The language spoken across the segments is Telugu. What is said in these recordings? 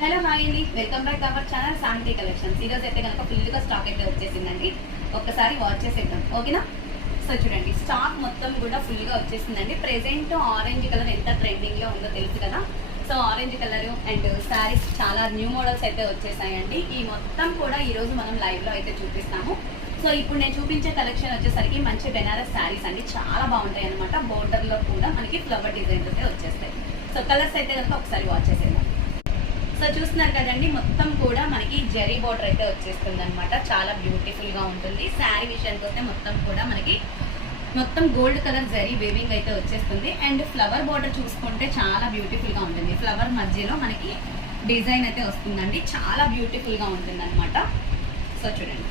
హలో హాయ్ అండి, welcome back to our channel Shanti collections. ఈ రోజు అయితే కనుక ఫుల్గా స్టాక్ అయితే వచ్చేసిందండి. ఒక్కసారి వాచ్ చేసేద్దాం, ఓకేనా? సో చూడండి, స్టాక్ మొత్తం కూడా ఫుల్గా వచ్చేసిందండి. ప్రెసెంట్ ఆరెంజ్ కలర్ ఎంత ట్రెండింగ్ లో ఉందో తెలుసు కదా. So orange colour and saris చాలా న్యూ మోడల్స్ అయితే వచ్చేసాయండి. ఈ మొత్తం కూడా ఈ రోజు మనం లైవ్ లో అయితే చూపిస్తాము. సో ఇప్పుడు నేను చూపించే కలెక్షన్ వచ్చేసరికి మంచి బెనారస్ శారీస్ అండి, చాలా బాగుంటాయి అనమాట. బోర్డర్ లో కూడా మనకి ఫ్లవర్ డిజైన్స్ అయితే వచ్చేస్తాయి. సో కలర్స్ అయితే కనుక ఒకసారి వాచ్ చేసేద్దాం. సో చూస్తున్నారు కదండి, మొత్తం కూడా మనకి జరీ బోర్డర్ అయితే వచ్చేస్తుంది అనమాట. చాలా బ్యూటిఫుల్ గా ఉంటుంది. శారీ విషయానికి వస్తే మొత్తం కూడా మనకి మొత్తం గోల్డ్ కలర్ జరీ వేవింగ్ అయితే వచ్చేస్తుంది. అండ్ ఫ్లవర్ బోర్డర్ చూసుకుంటే చాలా బ్యూటిఫుల్ గా ఉంటుంది. ఫ్లవర్ మధ్యలో మనకి డిజైన్ అయితే వస్తుందండి, చాలా బ్యూటిఫుల్ గా ఉంటుంది అనమాట. సో చూడండి,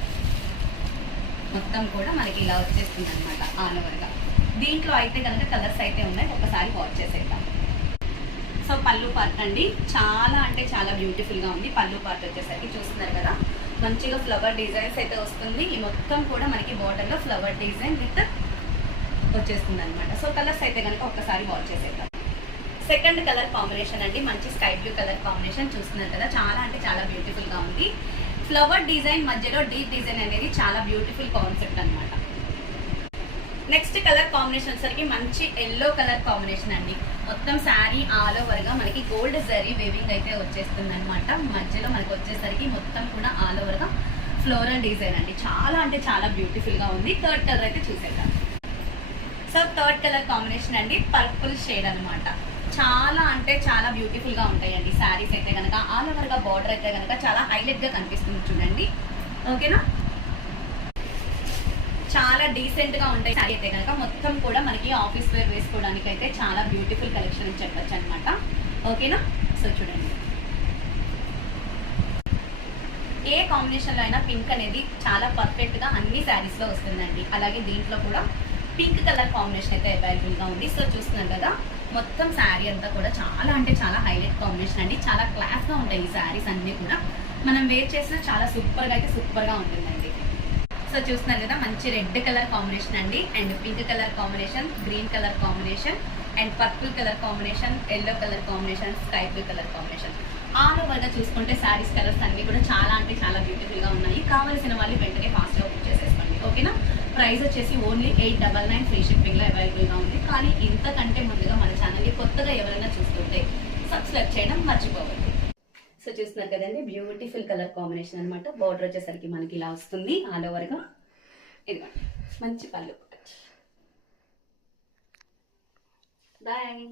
మొత్తం కూడా మనకి ఇలా వచ్చేస్తుంది అనమాట ఆల్ ఓవర్ గా. దీంట్లో అయితే కనుక కలర్స్ అయితే ఉన్నాయి, ఒకసారి వాచ్ చేసేద్దాం. సో పళ్ళు పార్ట్ అండి, చాలా అంటే చాలా బ్యూటిఫుల్ గా ఉంది. పళ్ళు పార్ట్ వచ్చేసరికి చూస్తున్నారు కదా, మంచిగా ఫ్లవర్ డిజైన్స్ అయితే వస్తుంది. ఈ మొత్తం కూడా మనకి బార్డర్ లో ఫ్లవర్ డిజైన్ విత్ వచ్చేస్తుంది అనమాట. సో కలర్స్ అయితే కనుక ఒక్కసారి వాచ్ చేసేద్దాం. సెకండ్ కలర్ కాంబినేషన్ అండి, మంచి స్కై బ్లూ కలర్ కాంబినేషన్ చూస్తున్నారు కదా, చాలా అంటే చాలా బ్యూటిఫుల్ గా ఉంది. ఫ్లవర్ డిజైన్ మధ్యలో డీప్ డిజైన్ అనేది చాలా బ్యూటిఫుల్ కాన్సెప్ట్ అనమాట. నెక్స్ట్ కలర్ కాంబినేషన్ వచ్చేసరికి మంచి ఎల్లో కలర్ కాంబినేషన్ అండి. మొత్తం శారీ ఆల్ ఓవర్ గా మనకి గోల్డ్ జరీ వేవింగ్ అయితే వచ్చేస్తుంది అనమాట. మధ్యలో మనకి వచ్చేసరికి మొత్తం కూడా ఆల్ ఓవర్ గా ఫ్లోరల్ డిజైన్ అండి, చాలా అంటే చాలా బ్యూటిఫుల్ గా ఉంది. థర్డ్ కలర్ అయితే చూసేద్దాం. సో థర్డ్ కలర్ కాంబినేషన్ అండి, పర్పుల్ షేడ్ అనమాట. చాలా అంటే చాలా బ్యూటిఫుల్ గా ఉంటాయండి శారీస్ అయితే కనుక. ఆల్ ఓవర్ గా బార్డర్ అయితే కనుక చాలా హైలైట్ గా కనిపిస్తుంది చూడండి, ఓకేనా? చాలా డీసెంట్ గా ఉంటాయి శారీ అయితే కనుక. మొత్తం కూడా మనకి ఆఫీస్ వేర్ వేసుకోవడానికి అయితే చాలా బ్యూటిఫుల్ కలెక్షన్ అని చెప్పొచ్చు అనమాట, ఓకేనా? సో చూడండి, ఏ కాంబినేషన్ లో అయినా పింక్ అనేది చాలా పర్ఫెక్ట్ గా అన్ని శారీస్ లో వస్తుందండి. అలాగే దీంట్లో కూడా పింక్ కలర్ కాంబినేషన్ అయితే అవైలబుల్ గా ఉంది. సో చూస్తున్నారు కదా, మొత్తం శారీ అంతా కూడా చాలా అంటే చాలా హైలైట్ కాంబినేషన్ అండి. చాలా క్లాస్ గా ఉంటాయి ఈ శారీస్ అన్ని కూడా. మనం వేర్ చేసిన చాలా సూపర్ గా అయితే సూపర్ గా ఉంటుందండి. సో చూస్తున్నారు కదా, మంచి రెడ్ కలర్ కాంబినేషన్ అండి, and pink colour combination, green colour combination, and purple colour combination, yellow colour combination, sky blue colour combination. All over గా చూసుకుంటే శారీస్ కలర్స్ అన్ని కూడా చాలా అంటే చాలా బ్యూటిఫుల్ గా ఉన్నాయి. కావాల్సిన వాళ్ళు వెంటనే ఫాస్ట్ గా బుక్ చేసేసుకోండి, ఓకేనా? ప్రైస్ వచ్చేసి ఓన్లీ 899 ఫ్రీ షిప్పింగ్ లో అవైలబుల్ గా ఉంది. కానీ ఇంతకంటే ముందుగా మన ఛానల్ ని కొత్తగా ఎవరైనా చూస్తుంటే సబ్స్క్రైబ్ చేయడం మర్చిపోవద్దు. సో చూస్తున్నారు కదండి, బ్యూటిఫుల్ కలర్ కాంబినేషన్ అనమాట. బార్డర్ వచ్చేసరికి మనకి ఇలా వస్తుంది ఆల్ ఓవర్ గా. ఇదిగో మంచి పళ్ళు. బాయ్.